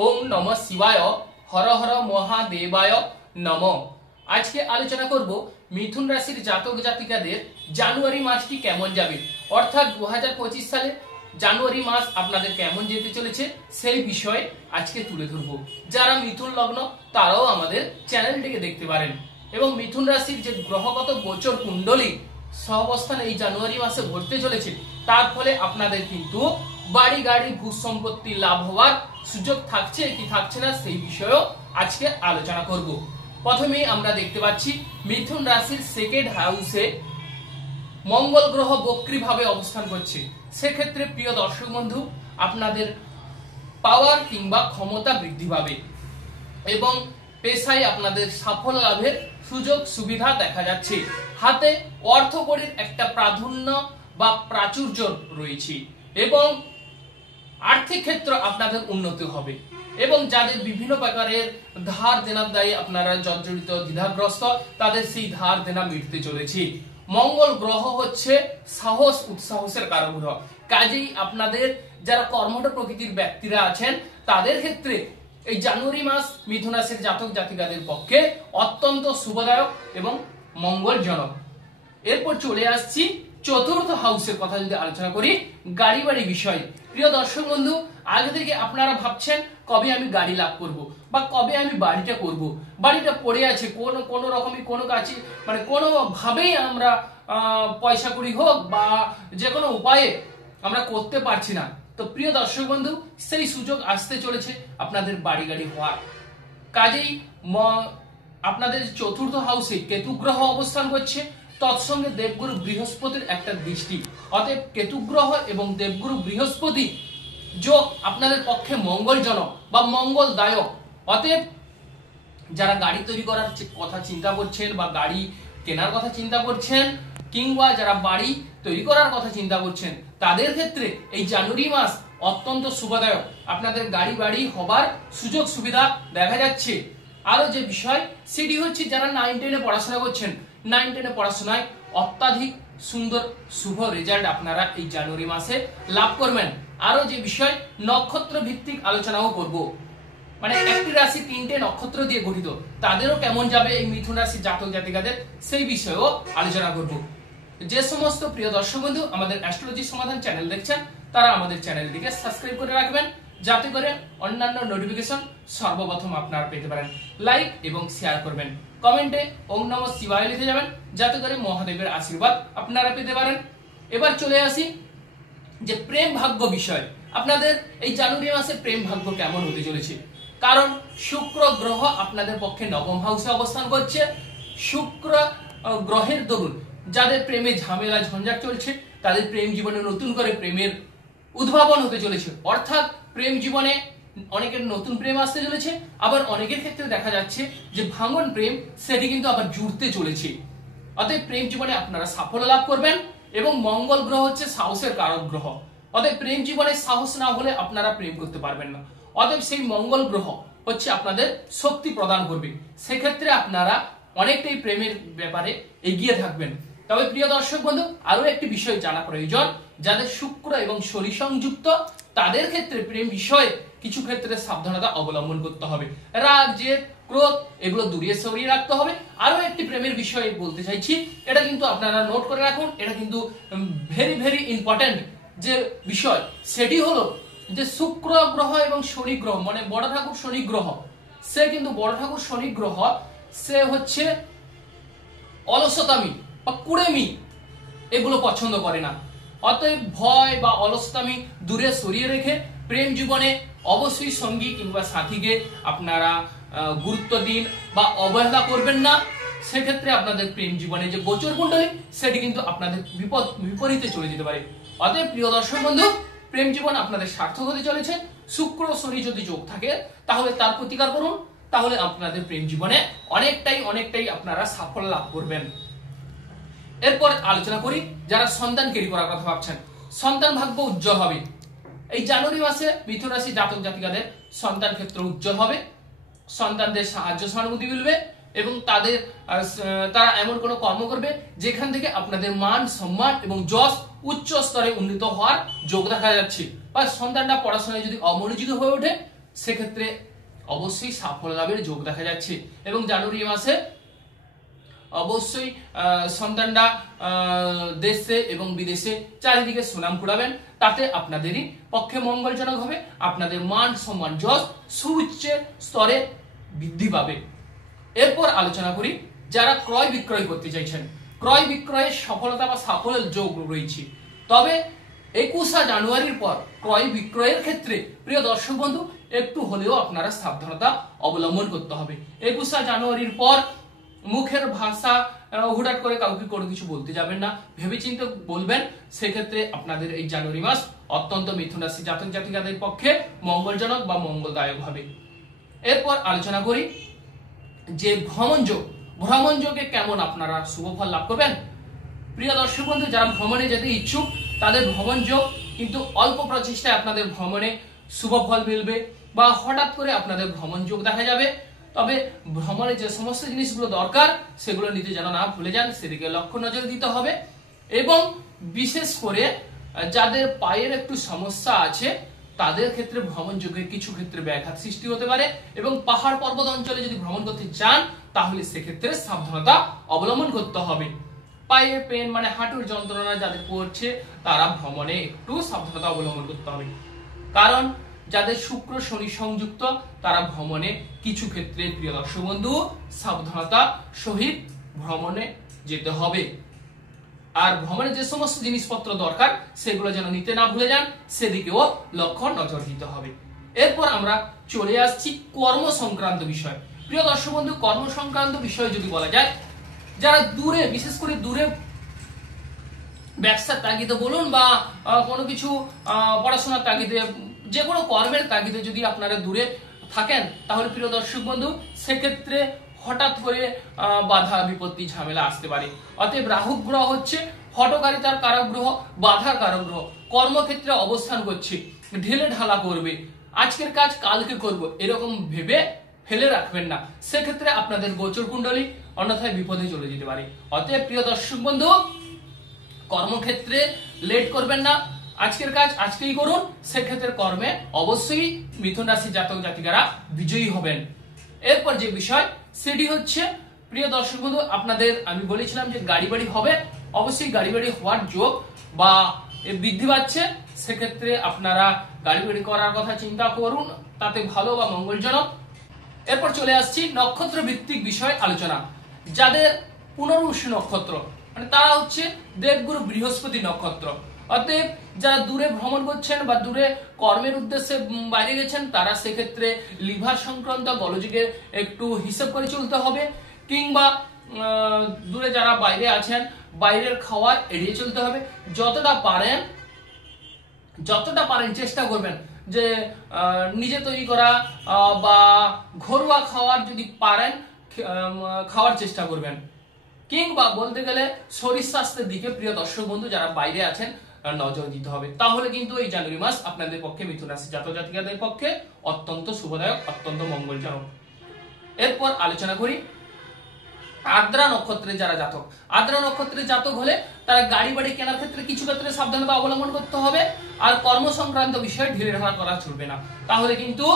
ওম নমঃ শিবায় হর হর মহাদেবায় নমঃ। আজকে আলোচনা করব মিথুন রাশির জাতক জাতিকাদের জানুয়ারি মাসটি কেমন যাবে, অর্থাৎ 2025 সালে জানুয়ারি মাস আপনাদের কেমন যেতে চলেছে সেই বিষয়ে আজকে তুলে ধরব। যারা মিথুন লগ্ন তারাও আমাদের চ্যানেলটিকে দেখতে পারেন এবং মিথুন রাশির যে গ্রহগত গোচর কুণ্ডলী সহাবস্থান এই জানুয়ারি মাসে ঘটতে চলেছে তার ফলে আপনাদের কিন্তু বাড়ি গাড়ি ভূ সম্পত্তি লাভ হওয়ার সুযোগ থাকছে কি থাকছে না সেই বিষয়েও আজকে আলোচনা করব। প্রথমেই আমরা দেখতে পাচ্ছি মিথুন রাশির সেকেন্ড হাউসে মঙ্গল গ্রহ বক্রী ভাবে অবস্থান করছে। সেক্ষেত্রে প্রিয় দর্শক বন্ধু, আপনাদের পাওয়ার কিংবা ক্ষমতা বৃদ্ধি পাবে এবং পেশায় আপনাদের সাফল্য লাভের সুযোগ সুবিধা দেখা যাচ্ছে। হাতে অর্থকড়ির একটা প্রাধান্য বা প্রাচুর্য রয়েছে এবং আর্থিক ক্ষেত্র আপনাদের উন্নতি হবে এবং যাদের বিভিন্ন প্রকারের ধার দেনার দায়ে আপনারা জর্জরিত দ্বিধাগ্রস্ত তাদের সেই ধার দেনা মিটতে চলেছে। মঙ্গল গ্রহ হচ্ছে সাহস উৎসাহের কারক গ্রহ, কাজেই আপনাদের যারা কর্মঠ প্রকৃতির ব্যক্তিরা আছেন তাদের ক্ষেত্রে এই জানুয়ারি মাস মিথুন রাশির জাতক জাতিকাদের পক্ষে অত্যন্ত শুভদায়ক এবং মঙ্গলজনক। এরপর চলে আসছি চতুর্থ হাউসের কথা যদি আলোচনা করি, গাড়ি বাড়ি বিষয়। প্রিয় দর্শক বন্ধু, আগে থেকে আপনারা ভাবছেন কবে আমি গাড়ি লাভ করব বা কবে আমি বাড়িটা করব, বাড়িটা পড়ে আছে কোন রকমই কোনো কাছে মানে কোনো ভাবেই আমরা পয়সা কড়ি হোক বা যে কোনো উপায়ে আমরা করতে পারছি না। তো প্রিয় দর্শক বন্ধু, সেই সুযোগ আসতে চলেছে আপনাদের বাড়ি গাড়ি হওয়ার। কাজেই আপনাদের চতুর্থ হাউসে কেতু গ্রহ অবস্থান করছে, তৎসঙ্গে দেবগুরু বৃহস্পতির একটা দৃষ্টি, অতএব কেতু গ্রহ এবং দেবগুরু বৃহস্পতি যোগ আপনাদের পক্ষে মঙ্গলজনক বা মঙ্গলদায়ক। অতএব যারা গাড়ি তৈরি করার কথা চিন্তা করছেন বা গাড়ি কেনার কথা চিন্তা করছেন কিংবা যারা বাড়ি তৈরি করার কথা চিন্তা করছেন তাদের ক্ষেত্রে এই জানুয়ারি মাস অত্যন্ত শুভদায়ক। আপনাদের গাড়ি বাড়ি হবার সুযোগ সুবিধা দেখা যাচ্ছে। আরো যে বিষয় সেটি হচ্ছে যারা 9-10 পড়াশোনা করছেন, 9-10 পড়াশোনায় অত্যাধিক সুন্দর শুভ রেজাল্ট আপনারা এই জানুয়ারি মাসে লাভ করবেন। আরো যে বিষয় নক্ষত্র ভিত্তিক আলোচনাও করব, মানে একটি রাশি 3টে নক্ষত্র দিয়ে গঠিত, তাদেরও কেমন যাবে এই মিথুন রাশির জাতক জাতিকাদের সেই বিষয়েও আলোচনা করব। যে সমস্ত প্রিয় দর্শক বন্ধু আমাদের অ্যাস্ট্রোলজি সমাধান চ্যানেল দেখছেন তারা আমাদের চ্যানেলটিকে সাবস্ক্রাইব করে রাখবেন যাতে করে অন্যান্য নোটিফিকেশন সর্বপ্রথম আপনারা পেতে পারেন। লাইক এবং শেয়ার করবেন, কমেন্টে ওম নমঃ শিবায় লিখে যাবেন যাতে করে মহাদেবের আশীর্বাদ আপনারা পেতে পারেন। এবার চলে আসি যে প্রেম ভাগ্য বিষয়। আপনাদের এই জানুয়ারি মাসে প্রেম ভাগ্য কেমন হতে চলেছে, কারণ শুক্র গ্রহ আপনাদের পক্ষে নবম হাউসে অবস্থান করছে। শুক্র গ্রহের দরুন যাদের প্রেমে ঝামেলা ঝঞ্ঝাট চলছে তাদের প্রেম জীবনে নতুন করে প্রেমের উদ্ভাবন হতে চলেছে, অর্থাৎ প্রেম জীবনে অনেকের নতুন প্রেম আসতে চলেছে, আবার অনেকের ক্ষেত্রে দেখা যাচ্ছে যে ভাঙন প্রেম সেটি কিন্তু আবার জুড়তে চলেছে। অতএব প্রেম জীবনে আপনারা সাফল্য লাভ করবেন এবং মঙ্গল গ্রহ হচ্ছে সাহসের কারক গ্রহ, অতএব প্রেম জীবনে সাহস না হলে আপনারা প্রেম করতে পারবেন না। অতএব সেই মঙ্গল গ্রহ হচ্ছে আপনাদের শক্তি প্রদান করবে, সেক্ষেত্রে আপনারা অনেকটাই প্রেমের ব্যাপারে এগিয়ে থাকবেন। তবে প্রিয় দর্শক বন্ধু, আরো একটি বিষয় জানা প্রয়োজন, যাদের শুক্র এবং শনি সংযুক্ত তাদের ক্ষেত্রে প্রেম বিষয়ে কিছু ক্ষেত্রে সাবধানতা অবলম্বন করতে হবে। রাগ জেদ ক্রোধ এগুলো দূরে সরিয়ে রাখতে হবে। আরো একটি প্রেমের বিষয়ে বলতে চাইছি, এটা কিন্তু আপনারা নোট করে রাখুন, এটা কিন্তু ভেরি ইম্পর্টেন্ট যে বিষয় সেটি হলো যে শুক্র গ্রহ এবং শনি গ্রহ মানে বড় ঠাকুর শনি গ্রহ, সে কিন্তু বড় ঠাকুর শনি গ্রহ সে হচ্ছে অলসতামি বা কুড়েমি এগুলো পছন্দ করে না। অতএব ভয় বা অলসতামি দূরে সরিয়ে রেখে প্রেম জীবনে অবশ্যই সঙ্গী কিংবা সাথীকে আপনারা গুরুত্ব দিন বা অবহেলা করবেন না। সেক্ষেত্রে আপনাদের প্রেম জীবনে যে গোচর কুণ্ডলী সেটি কিন্তু আপনাদের বিপরীতে চলে যেতে পারে। অতএব প্রিয় দর্শক বন্ধু, প্রেম জীবন আপনাদের সার্থক হতে চলেছে। শুক্র শনি যদি যোগ থাকে তাহলে তার প্রতিকার করুন, তাহলে আপনাদের প্রেম জীবনে অনেকটাই আপনারা সাফল্য লাভ করবেন। এরপর আলোচনা করি যারা সন্তান ক্যারি করার কথা ভাবছেন, সন্তান ভাগ্য উজ্জ্বল হবে। এই জানুয়ারি মাসে মিথুন রাশি জাতক জাতিকাদের সন্তান ক্ষেত্র উজ্জ্বল হবে, সন্তানদের সাহায্য সহানুভূতি মিলবে এবং তারা এমন কোনো কর্ম করবে যেখান থেকে আপনাদের মান সম্মান এবং যশ উচ্চ স্তরে উন্নীত হওয়ার যোগ দেখা যাচ্ছে। বা সন্তানরা পড়াশোনায় যদি অমনোযোগী হয়ে ওঠে সেক্ষেত্রে অবশ্যই সাফল্য লাভের যোগ দেখা যাচ্ছে। এবং জানুয়ারি মাসে অবশ্যই সন্তানরা দেশে এবং বিদেশে চারিদিকে সুনাম কুড়াবেন, তাতে আপনাদেরই পক্ষে মঙ্গলজনক হবে। আপনাদের মান সম্মান যশ সুউচ্চ স্তরে বৃদ্ধি পাবে। এরপর আলোচনা করি যারা ক্রয় বিক্রয় করতে চাইছেন, ক্রয় বিক্রয়ের সফলতা বা সাফল্যের যোগ রয়েছে। তবে 21 জানুয়ারির পর ক্রয় বিক্রয়ের ক্ষেত্রে প্রিয় দর্শক বন্ধু একটু হলেও আপনারা সাবধানতা অবলম্বন করতে হবে। 21 জানুয়ারির পর মুখের ভাষা হুটহাট করে কাউকে কোনো কিছু বলতে যাবেন না, ভেবেচিন্তে বলবেন। সেক্ষেত্রে আপনাদের এই জানুয়ারি মাস অত্যন্ত মিথুন রাশি জাতক জাতিকাদের পক্ষে মঙ্গলজনক বা মঙ্গলদায়ক হবে। এরপর আলোচনা করি যে ভ্রমণ যোগে কেমন আপনারা শুভ ফল লাভ করবেন। প্রিয় দর্শক বন্ধু, যারা ভ্রমণে যেতে ইচ্ছুক তাদের ভ্রমণ যোগ কিন্তু অল্প প্রচেষ্টায় আপনাদের ভ্রমণে শুভ ফল মিলবে বা হঠাৎ করে আপনাদের ভ্রমণ যোগ দেখা যাবে। তবে ভ্রমণে যে সমস্ত জিনিসগুলো দরকার সেগুলো নিতে যেন না ভুলে যান, সেদিকে লক্ষ্য নজর দিতে হবে। এবং বিশেষ করে যাদের পায়ের একটু সমস্যা আছে তাদের ক্ষেত্রে ভ্রমণ যোগে কিছু ক্ষেত্রে ব্যাঘাত সৃষ্টি হতে পারে। এবং পাহাড় পর্বত অঞ্চলে যদি ভ্রমণ করতে চান তাহলে সেক্ষেত্রে সাবধানতা অবলম্বন করতে হবে। পায়ে পেন মানে হাঁটুর যন্ত্রণা যাদের পড়ছে তারা ভ্রমণে একটু সাবধানতা অবলম্বন করতে হবে। কারণ যাদের শুক্র শনি সংযুক্ত তারা ভ্রমণে কিছু ক্ষেত্রে প্রিয় দর্শক বন্ধু সাবধানতা সহিত ভ্রমণে যেতে হবে। আর ভ্রমণে যে সমস্ত জিনিসপত্র দরকার সেগুলো যেন নিতে না ভুলে যান, সেদিকেও লক্ষ্য নজর দিতে হবে। এরপর আমরা চলে আসছি কর্ম সংক্রান্ত বিষয়। প্রিয় দর্শক বন্ধু, কর্ম সংক্রান্ত বিষয় যদি বলা যায়, যারা দূরে, বিশেষ করে দূরে ব্যবসার তাগিদে বলুন বা কোনো কিছু পড়াশোনার তাগিদে, যে কোনো কর্মের তাগিদে যদি আপনারা দূরে থাকেন তাহলে প্রিয় দর্শক বন্ধু সেক্ষেত্রে হঠাৎ করে বাধা বিপত্তি ঝামেলা আসতে পারে। অতএব রাহু গ্রহ হচ্ছে হঠকারিতার কারক গ্রহ, বাধার কারক গ্রহ। কর্মক্ষেত্রে অবস্থান করছে, ঢেলে ঢালা করবে, আজকের কাজ কালকে করব এরকম ভেবে ফেলে রাখবেন না, সেক্ষেত্রে আপনাদের গোচর কুণ্ডলী অন্যথায় বিপদে চলে যেতে পারে। অতএব প্রিয় দর্শক বন্ধু কর্মক্ষেত্রে লেট করবেন না, আজকের কাজ আজকেই করুন, সেক্ষেত্রে কর্মে অবশ্যই মিথুন রাশি জাতক জাতিকারা বিজয়ী হবেন। এরপর যে বিষয় সেটি হচ্ছে প্রিয় দর্শক বন্ধু আপনাদের আমি বলেছিলাম যে গাড়ি বাড়ি হবে, অবশ্যই গাড়ি বাড়ি হওয়ার যোগ বা বৃদ্ধি পাচ্ছে। সেক্ষেত্রে আপনারা গাড়ি বাড়ি করার কথা চিন্তা করুন, তাতে ভালো বা মঙ্গলজনক। এরপর চলে আসছি নক্ষত্র ভিত্তিক বিষয় আলোচনা। যাদের পুনর্বসু নক্ষত্র মানে তারা হচ্ছে দেবগুরু বৃহস্পতি নক্ষত্র। অতএব যারা দূরে ভ্রমণ করছেন বা দূরে কর্মের উদ্দেশ্যে বাইরে গেছেন তারা সেক্ষেত্রে লিভার সংক্রান্ত গোলযোগের একটু হিসাব করে চলতে হবে, কিংবা দূরে যারা বাইরে আছেন বাইরের খাবার এড়িয়ে চলতে হবে। যতটা পারেন চেষ্টা করবেন যে নিজে তৈরি করা বা ঘরোয়া খাবার যদি পারেন খাওয়ার চেষ্টা করবেন, কিংবা বলতে গেলে শরীর স্বাস্থ্যের দিকে প্রিয় দর্শক বন্ধু যারা বাইরে আছেন নজর দিতে হবে। তাহলে কিন্তু এই জানুয়ারি মাস আপনাদের পক্ষে মিথুন রাশি জাতক জাতিকাদের পক্ষে অত্যন্ত শুভদায়ক, অত্যন্ত মঙ্গলজনক। এরপর আলোচনা করি আদ্রা নক্ষত্রের যারা জাতক। আদ্রা নক্ষত্রের জাতক হলে তারা গাড়ি বাড়ি কেনার ক্ষেত্রে কিছু ক্ষেত্রে সাবধানতা অবলম্বন করতে হবে, আর কর্ম সংক্রান্ত বিষয়ে ঢিলে ঢালা করা চলবে না, তাহলে কিন্তু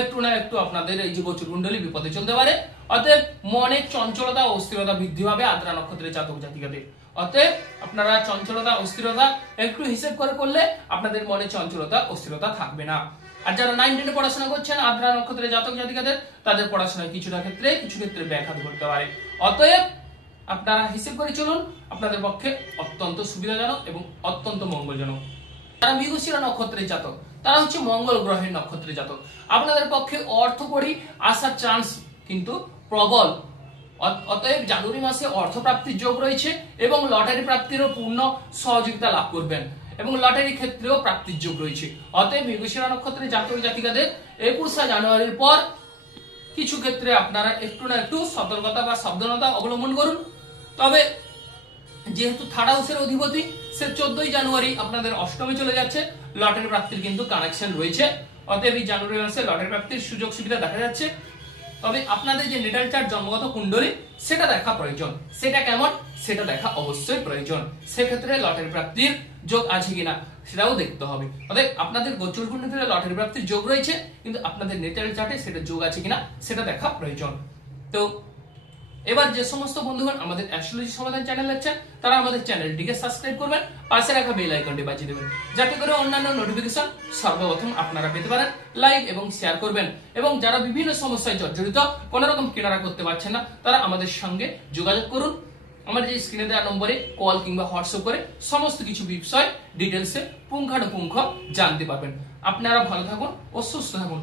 একটু না একটু আপনাদের এই যে গোচর কুণ্ডলী বিপদে চলতে পারে। অতএব মনে চঞ্চলতা অস্থিরতা বৃদ্ধি পাবে আদ্রা নক্ষত্রের জাতক জাতিকাদের। অতএব আপনারা চঞ্চলতা অস্থিরতা একটু হিসেব করে করলে আপনাদের মনে চঞ্চলতা অস্থিরতা থাকবে না। আর যারা 9 10 পড়াশোনা করছেন আদ্রা নক্ষত্রের জাতক জাতিকাদের তাদের পড়াশোনায় কিছু ক্ষেত্রে ব্যাঘাত ঘটতে পারে। অতএব আপনারা হিসেব করে চলুন, আপনাদের পক্ষে অত্যন্ত সুবিধাজনক এবং অত্যন্ত মঙ্গলজনক। যারা মৃগশিরা নক্ষত্রের জাতক তারা হচ্ছে মঙ্গল গ্রহের নক্ষত্রের জাতক। আপনাদের পক্ষে অর্থ করি আসার চান্স কিন্তু প্রবল। অতএব জানুয়ারি মাসে অর্থ প্রাপ্তির যোগ রয়েছে এবং লটারি প্রাপ্তিরও পূর্ণ সহযোগিতা লাভ করবেন এবং লটারি ক্ষেত্রেও প্রাপ্তির যোগ রয়েছে। অতএব মৃগশিরা নক্ষত্রের জাতক জাতিকাদের 21 জানুয়ারির পর কিছু ক্ষেত্রে আপনারা একটু না একটু সতর্কতা বা সাবধানতা অবলম্বন করুন। তবে যেহেতু থার্ড হাউসের অধিপতি সে 14 জানুয়ারি আপনাদের অষ্টমে চলে যাচ্ছে, লটারি প্রাপ্তির কিন্তু কানেকশন রয়েছে। অতএব এই জানুয়ারি মাসে লটারি প্রাপ্তির সুযোগ সুবিধা দেখা যাচ্ছে। তবে আপনাদের যে নেটাল চার্ট জন্মগত কুণ্ডলী সেটা দেখা প্রয়োজন, সেটা কেমন সেটা দেখা অবশ্যই প্রয়োজন। সেক্ষেত্রে লটারি প্রাপ্তির যোগ আছে কিনা সেটাও দেখতে হবে। অতএব আপনাদের গোচর কুণ্ডলীতে লটারি প্রাপ্তির যোগ রয়েছে, কিন্তু আপনাদের নেটাল চার্টে সেটা যোগ আছে কিনা সেটা দেখা প্রয়োজন। তো এবার যে সমস্ত বন্ধুগণ আমাদের অ্যাস্ট্রোলজি সমাধান চ্যানেল আছেন, তারা আমাদের চ্যানেলটিকে সাবস্ক্রাইব করবেন, পাশে রাখা বেল আইকনটি বাজিয়ে দেবেন, যাতে করে অন্যান্য নোটিফিকেশন সর্বপ্রথম আপনারা পেতে পারেন। লাইক এবং শেয়ার করবেন, এবং যারা বিভিন্ন সমস্যায় জর্জরিত, কোনো রকম কেনারা করতে পারছেন না, তারা আমাদের সঙ্গে যোগাযোগ করুন। আমাদের যে স্ক্রিনে দেওয়া নম্বরে কল কিংবা হোয়াটসঅ্যাপ করে সমস্ত কিছু বিষয় ডিটেলসে পুঙ্খানুপুঙ্খ জানতে পারবেন। আপনারা ভালো থাকুন ও সুস্থ থাকুন।